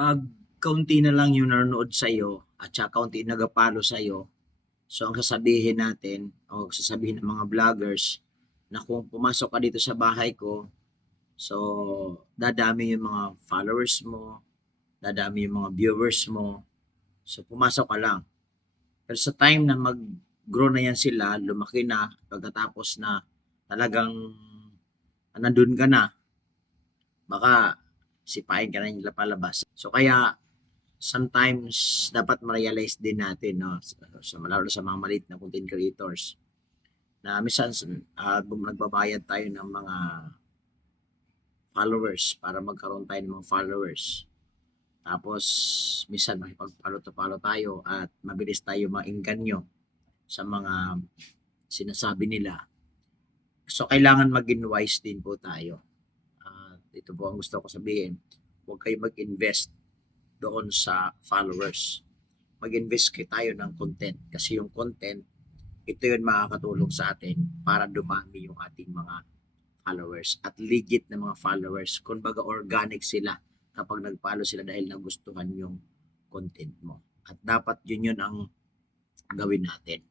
'Pag kaunti na lang yung nanonood sa'yo at saka kaunti yung nagapalo sa'yo, so ang sasabihin natin o sasabihin ng mga vloggers na kung pumasok ka dito sa bahay ko, so dadami yung mga followers mo, dadami yung mga viewers mo, so pumasok ka lang. Pero sa time na mag-grow na yan sila, lumaki na, pagkatapos na talagang nandun ka na, baka sipain ka na nila palabas. So kaya sometimes dapat ma-realize din natin, no, lalo sa mga maliit na content creators, na minsan nagbabayad tayo ng mga followers para magkaroon tayo ng mga followers. Tapos minsan makipag-palo tayo at mabilis tayo maingganyo sa mga sinasabi nila. So kailangan maging wise din po tayo. Ito po ang gusto ko sabihin. Huwag kayo mag-invest doon sa followers. Mag-invest tayo ng content kasi yung content, ito yun makakatulong sa atin para dumami yung ating mga followers at legit na mga followers. Kumbaga organic sila kapag nag-follow sila dahil nagustuhan yung content mo. At dapat yun ang gawin natin.